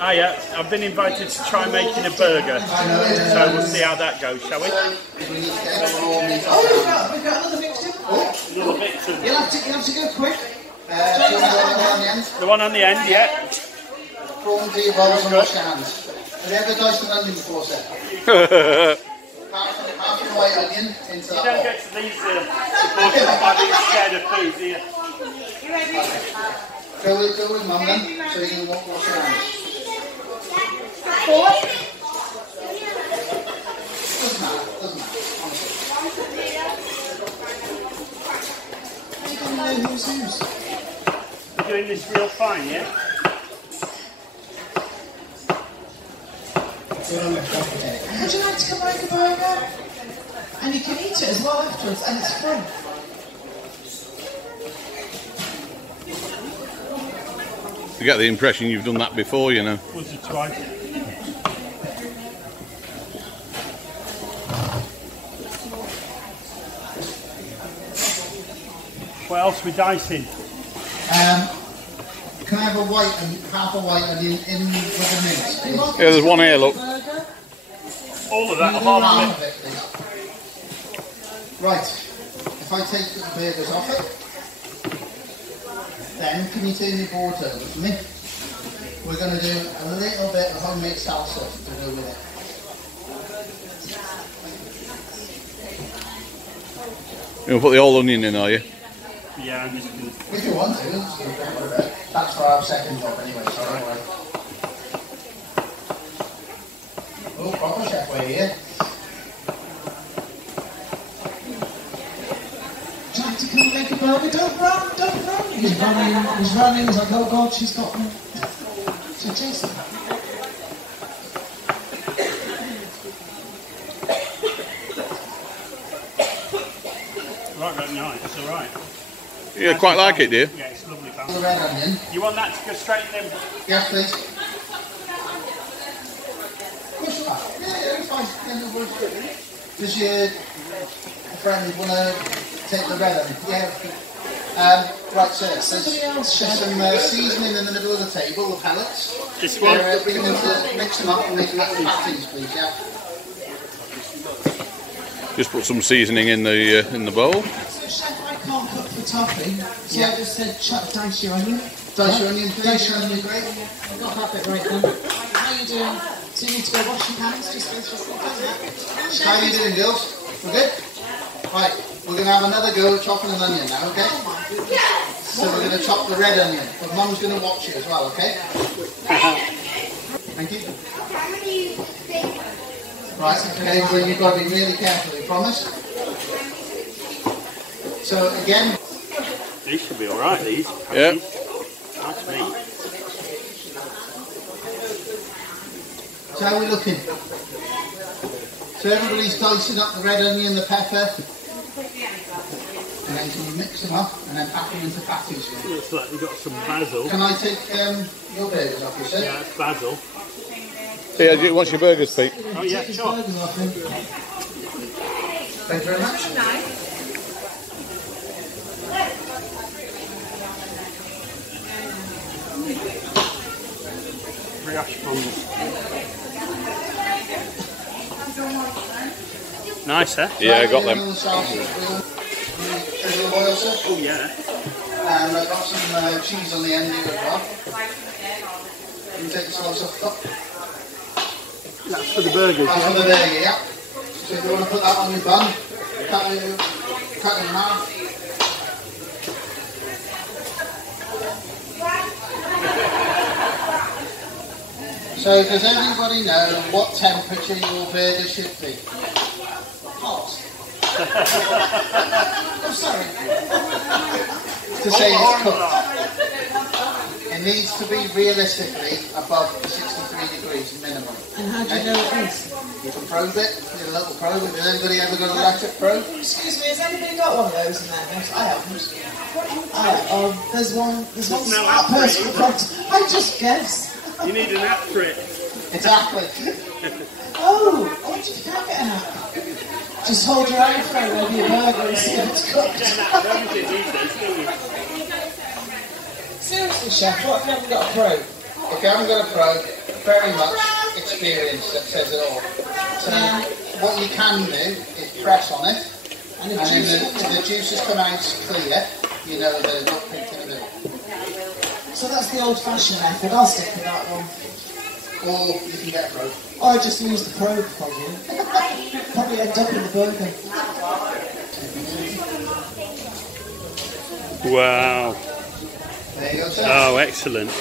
Ah yeah, I've been invited to try making a burger, so we'll see how that goes, shall we? Oh, we've got another victim. Another victim. You'll have to go quick. The one on the end, yeah. Prawn to your bowls and wash your hands. Have you ever diced an onion before, sir? half a white onion into that. You don't get to these supporters by being scared of food, do you? Go with mum then, so you can wash your hands. Doesn't matter, honestly. We're doing this real fine, yeah? Would you like to come make a burger? And you can eat it as well afterwards, and it's free. You get the impression you've done that before, you know. Was it twice? What else we dicing? Can I have a white and half a white onion in with the mince? Yeah, there's one here, look. All of that, half of it. Right, if I take the burgers off it, then can you turn your board over for me? We're going to do a little bit of homemade salsa to go with it. You'll put the whole onion in, are you? Yeah, I'm just going to... If you want to, that's for our second job anyway, so don't worry. Oh, proper chef way here. Trying to come make a burger, don't run! He's running, he's like, oh God, she's got me. So Jason. Right, nice, it's alright. You quite like it, do you? Yeah, it's lovely. The red onion. You want that to go straight in? Yes, please. Push that. Yeah, it's fine. Does your friend want to take the red onion? Yeah. Right, sir. There's some seasoning in the middle of the table, the pellets. This one? We need to mix them up and make little patties, please, yeah. Just put some seasoning in the bowl. Chef, I can't cook for topping, so I just said dice your onion. Dice your onion, please. Dice your onion, great. I've got that bit right then. How are you doing? So you need to go wash your hands, just go through that. How are you doing, girls? We're good? Right, we're going to have another go at chopping an onion now, okay? So we're going to chop the red onion, but Mum's going to watch you as well, okay? Thank you. Right, okay, well you've got to be really careful, you promise? So again... These should be alright, these. Yeah. That's me. So how are we looking? So everybody's dicing up the red onion, the pepper. And then can you mix them up and then pack them into patties? Looks like we've got some basil. Can I take your burgers off, you said? Yeah, it's basil. Yeah, what's your burgers, Pete? Oh yeah, sure. Thank you very much. Brioche buns. Nice, eh? Yeah, I got them. Oh yeah. And I've got some cheese on the end here as well. Can you take the sauce off the top? That's for the burgers. That's for the burger, yeah. So if you want to put that on your bun, cut it in half. So does everybody know what temperature your burger should be? Hot. I'm sorry. To say it's cooked. It needs to be realistically above 63 degrees minimum. And how do you know it is? You can probe it, get a little probe. Has anybody ever got an electric probe? Excuse me, has anybody got one of those in their house? I haven't. There's one smart person in front. I just guessed. You need an app for it. Exactly. Oh, what if you can't get an app? Just hold your own phone over your burger and see if it's cooked. Seriously, chef, what if you haven't got a probe? If you haven't got a probe, very much experience that says it all. So what you can do is press on it, and if the juices come out clear, you know there's not pink in the middle. So that's the old-fashioned method. I'll stick with that one. Or you can get a probe. Or I just use the probe, probably. Probably end up in the burger. Wow. There you go, sir. Oh, excellent. A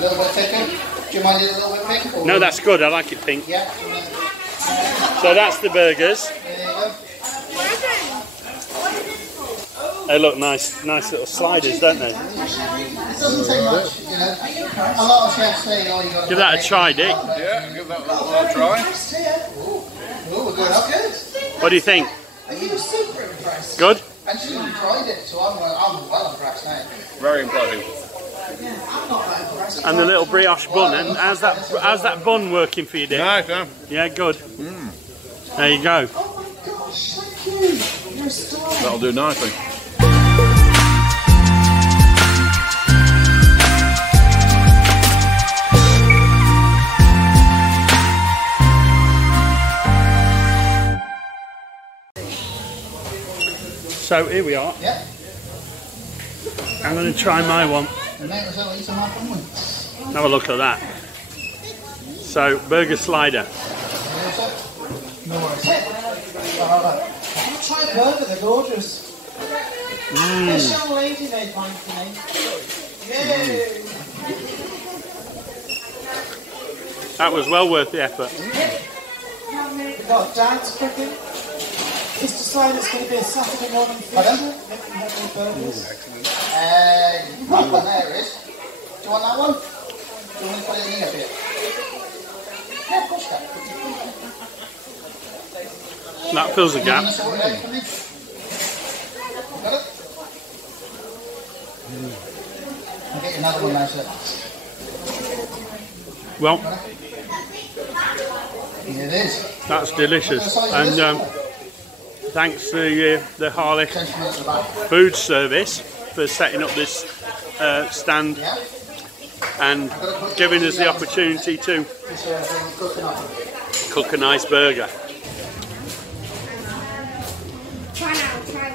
little bit thicker. Do you mind it a little bit pink? Or No, that's good. I like it pink. Yeah. So that's the burgers. There you go. They look nice little sliders, don't they? It doesn't take much, you know. A lot of chefs say, oh, you got to Give that a try, Dick. Yeah, give that a little try. Oh, we're good. Good. What do you think? You were super impressed. Good? And she tried it, so I'm well impressed now. Very impressive. I'm not that impressed. And the little brioche bun. And how's that bun working for you, Dick? Nice, yeah. Yeah, good. There you go. Oh my gosh, thank you. You're a star. That'll do nicely. So here we are. Yeah. I'm going to try my one. Have a look at that. So, burger slider. No worries. Try a burger, they're gorgeous. This young lady made mine for me. Yay! That was well worth the effort. We've got Dad's cooking. This decider's going to be a Saturday morning feature. Making heavy burgers. Right one there is. Do you want that one? Do you want to put it in here a bit? Yeah, of course you can. That fills the gap. You want to sort it out for me? Got it? I'll get you another one now, sir. Well, Here it is. that's delicious. And thanks to the Harley Food Service for setting up this stand and giving us the opportunity to cook a nice burger. Try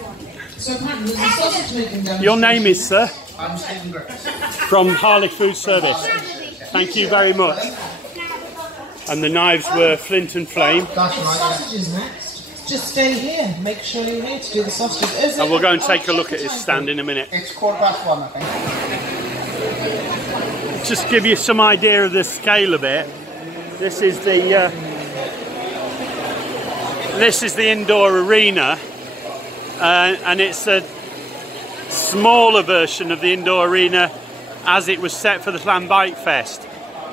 one. So apparently there's a sausage making down. Your name is, sir? I'm Stephen Griffiths. From Harley Food Service. Thank you very much. And the knives were flint and flame. That's right, Sausages next. Just stay here. Make sure you're here to do the sausages. And we'll go and take a look at his stand in a minute. It's 1:15, I think. Just give you some idea of the scale of it. This is the indoor arena, and it's a smaller version of the indoor arena as it was set for the Lambike Fest.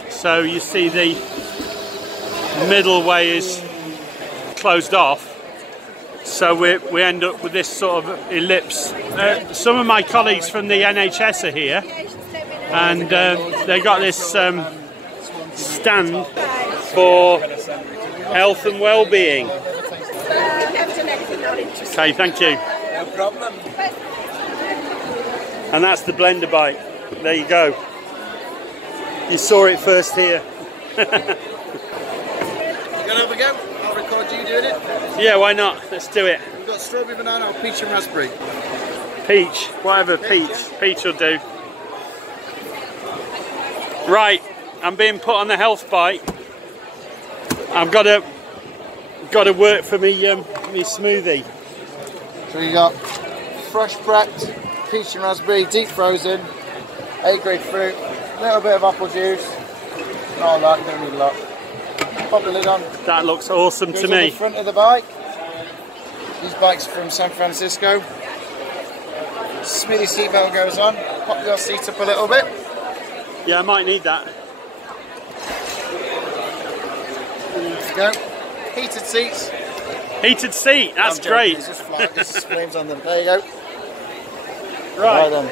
So you see the middle way is closed off, so we end up with this sort of ellipse. Some of my colleagues from the NHS are here, and they got this stand for health and well-being. Okay, thank you. No problem. And that's the blender bike. There you go. You saw it first here. You gonna have a go? I'll record you doing it. Yeah, why not? Let's do it. We've got strawberry, banana, or peach and raspberry. Peach, whatever, peach. Peach will do. Right, I'm being put on the health bike. I've got to work for me smoothie. So you got fresh prepped, peach and raspberry, deep frozen, A-grade fruit, a little bit of apple juice. Not a lot, you don't need a lot. Pop the lid on. That looks awesome Goes to on me. the front of the bike. These bikes are from San Francisco. Smoothie seatbelt goes on. Pop your seat up a little bit. Yeah, I might need that. There you go. Heated seats. Heated seat, that's great. It's just flat, this is flames on them. There you go. Right, then.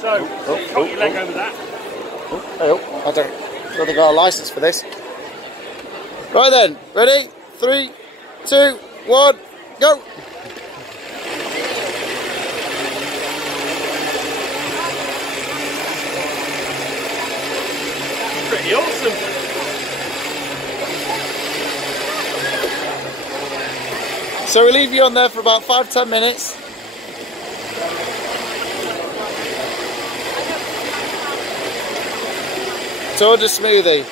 so, put your leg over that. I don't think I got a license for this. Right then, ready? 3, 2, 1, go! Pretty awesome. So we leave you on there for about 5-10 minutes. To order smoothie.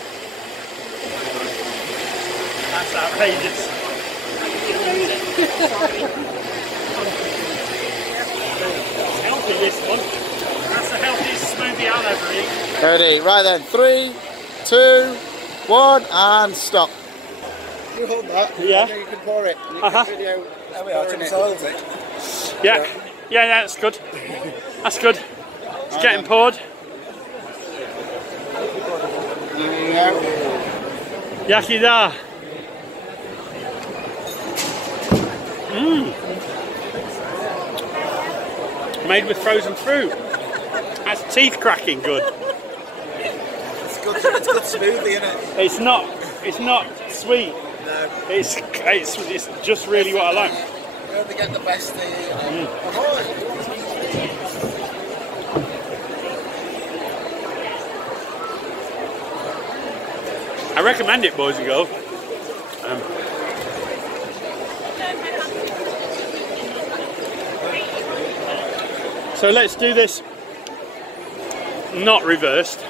That's outrageous. It's healthy, this one. That's the healthiest smoothie I'll ever eat. Ready, right then, 3, 2, 1, and stop. You hold that. Yeah. You can pour it. You can video. There we are. Yeah, that's good. That's good. It's getting poured. There you go. Yaki da. Made with frozen fruit. That's teeth cracking good. It's good smoothie, isn't it? It's not sweet. No. It's just really what I like. You only get the best I recommend it, boys and girls. So let's do this not reversed.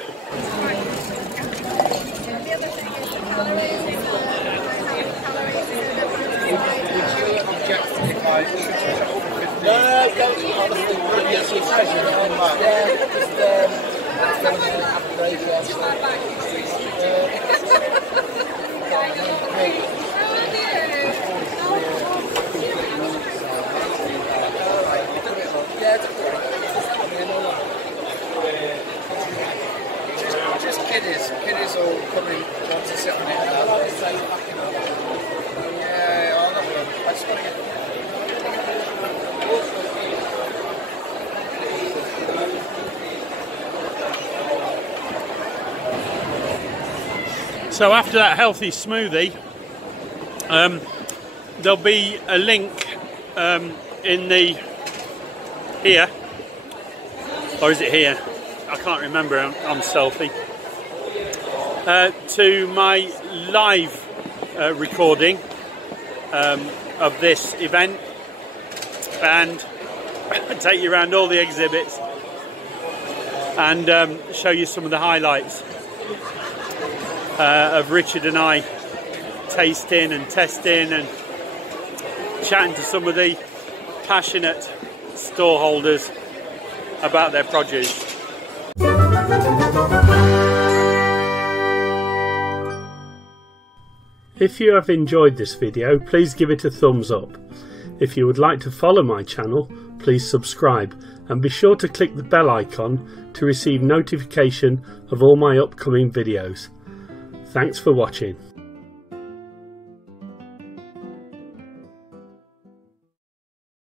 Just kiddies all coming, want to sit on it. Yeah, I just want to get. So after that healthy smoothie, there'll be a link in the here, or is it here? I can't remember on selfie. To my live recording of this event, and take you around all the exhibits and show you some of the highlights of Richard and I tasting and testing and chatting to some of the passionate store holders about their produce. If you have enjoyed this video, please give it a thumbs up. If you would like to follow my channel, please subscribe and be sure to click the bell icon to receive notification of all my upcoming videos. Thanks for watching.